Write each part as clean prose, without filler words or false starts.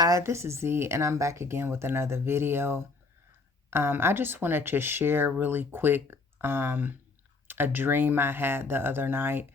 Hi, this is Z, and I'm back again with another video. I just wanted to share really quick a dream I had the other night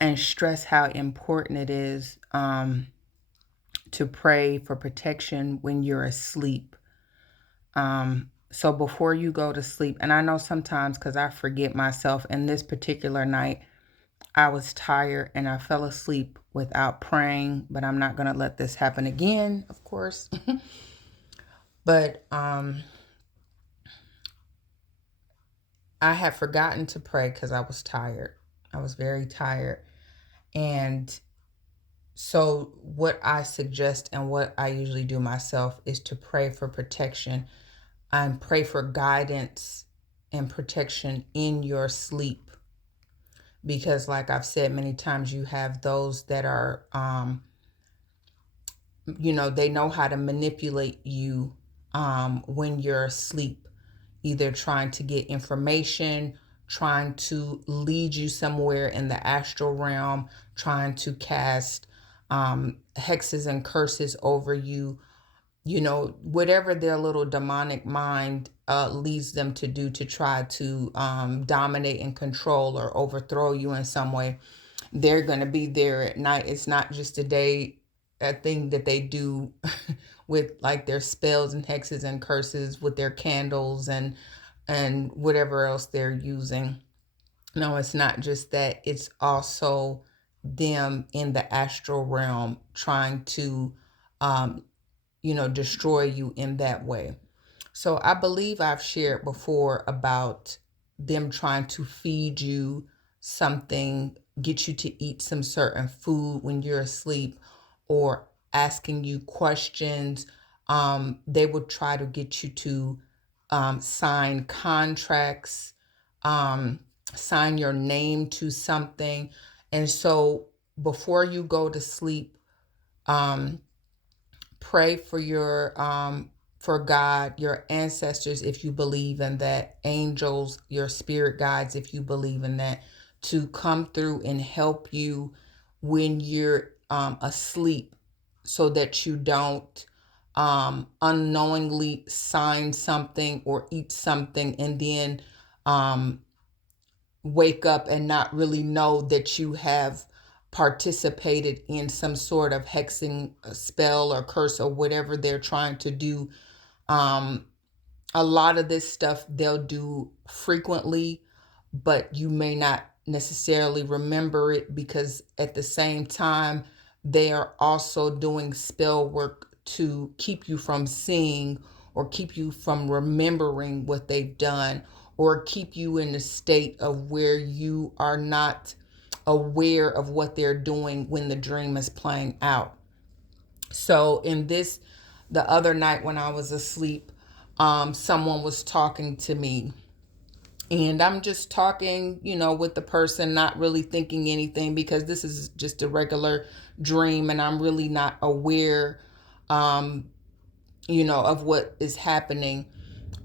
and stress how important it is to pray for protection when you're asleep. So before you go to sleep, and I know sometimes because I forget myself, and this particular night I was tired and I fell asleep without praying, but I'm not going to let this happen again, of course. But I had forgotten to pray because I was tired. I was very tired. And so, what I suggest and what I usually do myself is to pray for protection and pray for guidance and protection in your sleep. Because, like I've said many times, you have those that are, they know how to manipulate you when you're asleep, either trying to get information, trying to lead you somewhere in the astral realm, trying to cast hexes and curses over you, whatever their little demonic mind leads them to do to try to dominate and control or overthrow you in some way. They're going to be there at night. It's not just a thing that they do with like their spells and hexes and curses with their candles and whatever else they're using. No, it's not just that. It's also them in the astral realm trying to, um, destroy you in that way. So I believe I've shared before about them trying to feed you something, get you to eat some certain food when you're asleep, or asking you questions. They would try to get you to sign contracts, um, sign your name to something. And so before you go to sleep, um, pray for your for God, your ancestors if you believe in that, angels, your spirit guides if you believe in that, to come through and help you when you're asleep, so that you don't unknowingly sign something or eat something and then um, wake up and not really know that you have participated in some sort of hexing spell or curse or whatever they're trying to do. Um, a lot of this stuff they'll do frequently, but you may not necessarily remember it because at the same time, they are also doing spell work to keep you from seeing or keep you from remembering what they've done, or keep you in a state of where you are not aware of what they're doing when the dream is playing out. So the other night when I was asleep, someone was talking to me, and I'm just talking, with the person, not really thinking anything because this is just a regular dream and I'm really not aware, um, of what is happening.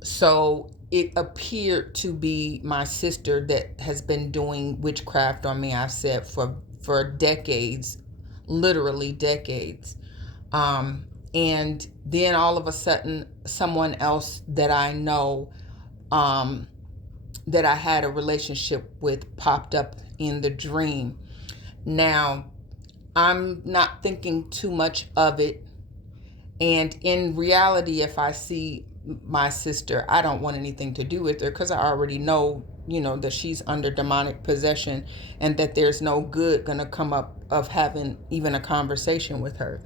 So it appeared to be my sister that has been doing witchcraft on me, I said, for decades, literally decades. And then all of a sudden, someone else that I know, um, that I had a relationship with, popped up in the dream. Now, I'm not thinking too much of it. And in reality, if I see my sister, I don't want anything to do with her because I already know, that she's under demonic possession and that there's no good going to come up of having even a conversation with her.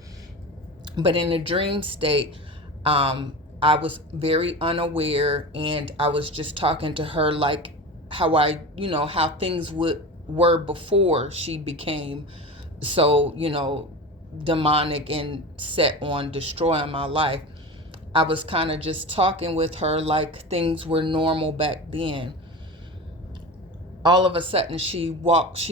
But in a dream state, I was very unaware and I was just talking to her like how how things were before she became so, demonic and set on destroying my life. I was kind of just talking with her like things were normal back then. All of a sudden she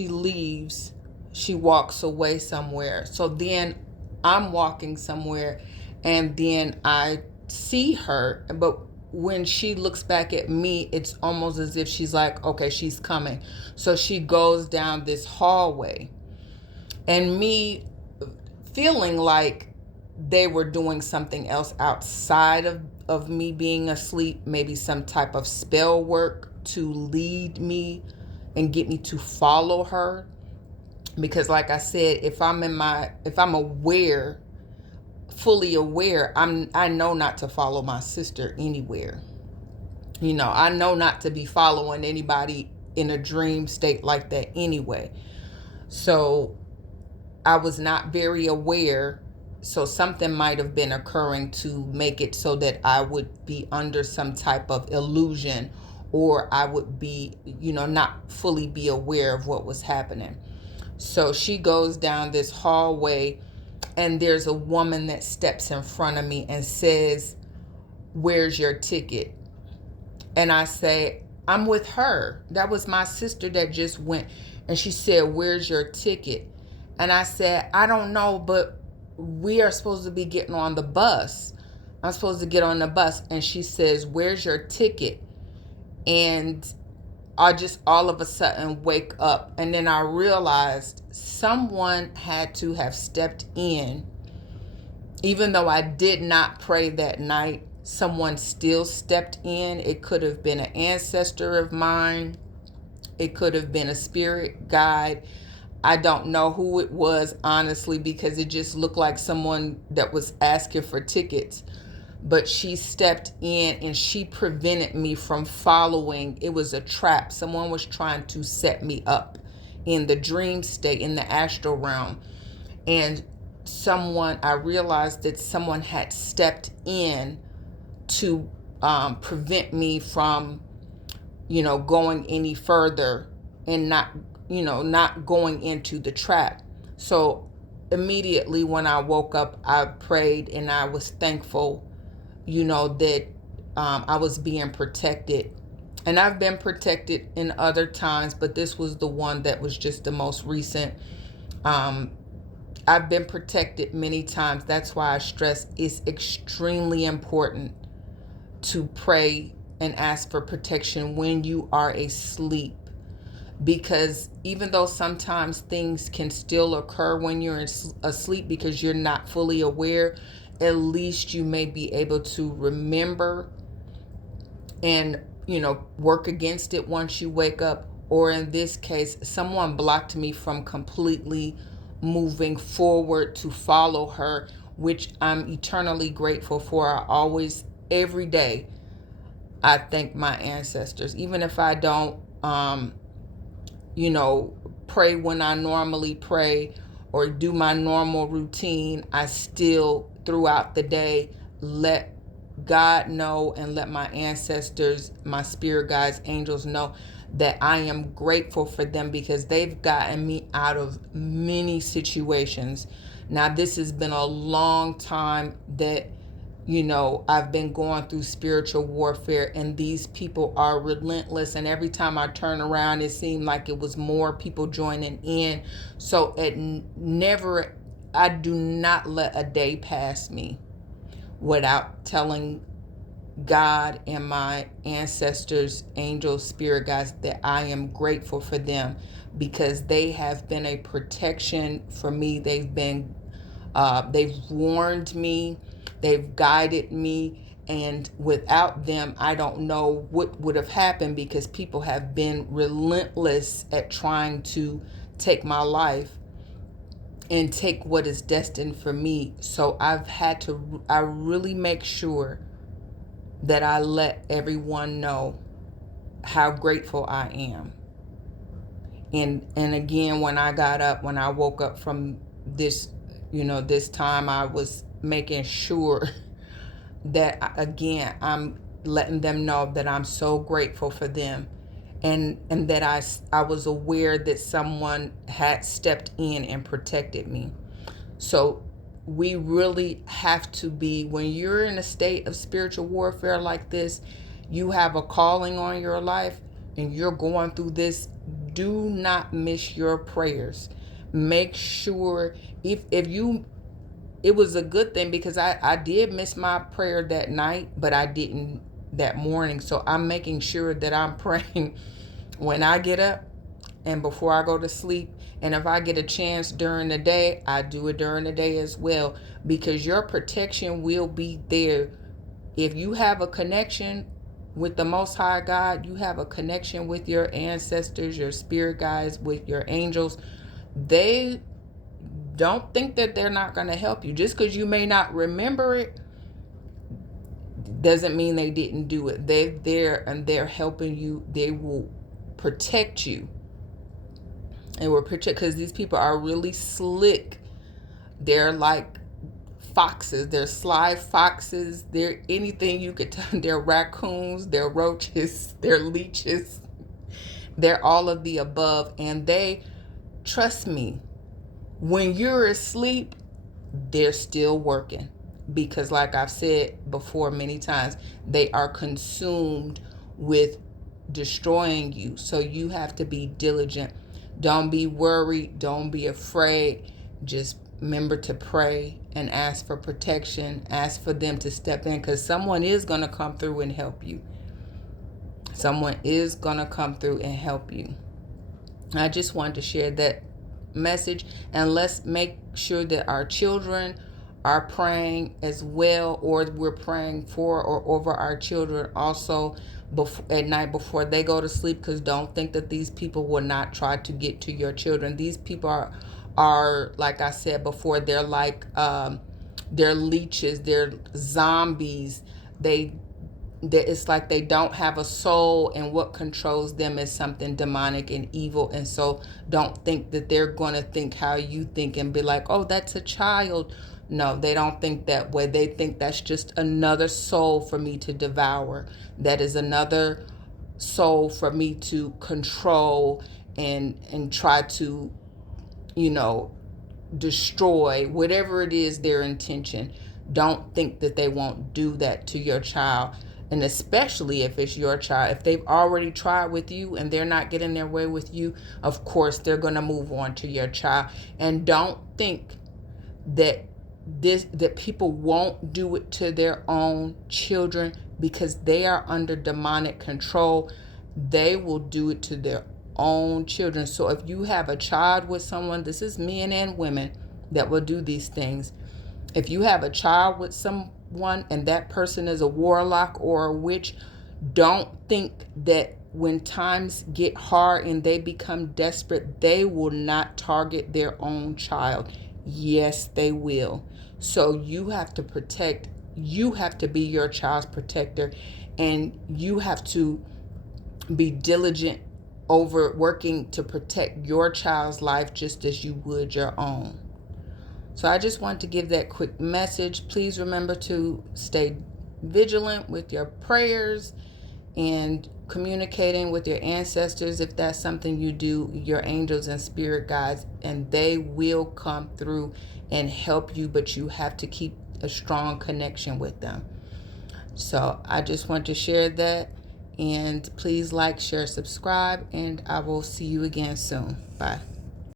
leaves, she walks away somewhere. So then I'm walking somewhere and then I see her, but when she looks back at me, it's almost as if she's like, okay, she's coming. So she goes down this hallway, and me feeling like they were doing something else outside of me being asleep, maybe some type of spell work to lead me and get me to follow her. Because like I said, if I'm aware, fully aware, I know not to follow my sister anywhere. I know not to be following anybody in a dream state like that anyway. So I was not very aware. So something might have been occurring to make it so that I would be under some type of illusion, or I would be, not fully be aware of what was happening. So she goes down this hallway, and there's a woman that steps in front of me and says, "Where's your ticket?" And I say, "I'm with her. That was my sister that just went." And she said, "Where's your ticket?" And I said, "I don't know, but we are supposed to be getting on the bus. I'm supposed to get on the bus." And she says, "Where's your ticket?" And I just all of a sudden wake up. And then I realized someone had to have stepped in. Even though I did not pray that night, someone still stepped in. It could have been an ancestor of mine. It could have been a spirit guide. I don't know who it was, honestly, because it just looked like someone that was asking for tickets. But she stepped in and she prevented me from following. It was a trap. Someone was trying to set me up in the dream state, in the astral realm. And I realized that someone had stepped in to prevent me from, going any further and not going into the trap. So immediately when I woke up, I prayed and I was thankful, that I was being protected. And I've been protected in other times, but this was the one that was just the most recent. I've been protected many times. That's why I stress it's extremely important to pray and ask for protection when you are asleep. Because even though sometimes things can still occur when you're asleep because you're not fully aware, at least you may be able to remember and, work against it once you wake up. Or in this case, someone blocked me from completely moving forward to follow her, which I'm eternally grateful for. I always, every day, I thank my ancestors. Even if I don't, pray when I normally pray or do my normal routine, I still, throughout the day, let God know and let my ancestors, my spirit guides, angels know that I am grateful for them because they've gotten me out of many situations. Now, this has been a long time that, I've been going through spiritual warfare, and these people are relentless. And every time I turn around, it seemed like it was more people joining in. So I do not let a day pass me without telling God and my ancestors, angels, spirit guides, that I am grateful for them because they have been a protection for me. They've warned me, they've guided me, and without them, I don't know what would have happened because people have been relentless at trying to take my life and take what is destined for me. So I really make sure that I let everyone know how grateful I am. And again, when I woke up from this, this time, I was making sure that, again, I'm letting them know that I'm so grateful for them, and that I was aware that someone had stepped in and protected me. So we really have to be, when you're in a state of spiritual warfare like this, you have a calling on your life and you're going through this, do not miss your prayers. Make sure, if you, it was a good thing because I did miss my prayer that night, but I didn't that morning. So I'm making sure that I'm praying when I get up and before I go to sleep. And if I get a chance during the day, I do it during the day as well, because your protection will be there. If you have a connection with the Most High God, you have a connection with your ancestors, your spirit guides, with your angels. They don't think that they're not going to help you. Just because you may not remember it doesn't mean they didn't do it. They're there and they're helping you. They will protect you. And will protect, because these people are really slick. They're like foxes. They're sly foxes. They're anything you could tell. They're raccoons. They're roaches. They're leeches. They're all of the above. And they, trust me, when you're asleep, they're still working. Because like I've said before many times, they are consumed with destroying you. So you have to be diligent. Don't be worried. Don't be afraid. Just remember to pray and ask for protection. Ask for them to step in, because someone is going to come through and help you. Someone is going to come through and help you. I just wanted to share that message. And let's make sure that our children are praying as well, or we're praying for or over our children also at night before they go to sleep, because don't think that these people will not try to get to your children. These people are like I said before, they're like they're leeches, they're zombies. It's like they don't have a soul, and what controls them is something demonic and evil. And so don't think that they're going to think how you think and be like, oh, that's a child. No, they don't think that way. They think that's just another soul for me to devour. That is another soul for me to control and try to, destroy, whatever it is their intention. Don't think that they won't do that to your child. And especially if it's your child, if they've already tried with you and they're not getting their way with you, of course they're going to move on to your child. And don't think that people won't do it to their own children, because they are under demonic control. They will do it to their own children. So if you have a child with someone, this is men and women that will do these things. If you have a child with someone and that person is a warlock or a witch, don't think that when times get hard and they become desperate, they will not target their own child. Yes, they will. So you have to protect, you have to be your child's protector, and you have to be diligent over working to protect your child's life just as you would your own. So I just want to give that quick message. Please remember to stay vigilant with your prayers and communicating with your ancestors. If that's something you do, your angels and spirit guides, and they will come through and help you, but you have to keep a strong connection with them. So I just want to share that, and please like, share, subscribe, and I will see you again soon. Bye.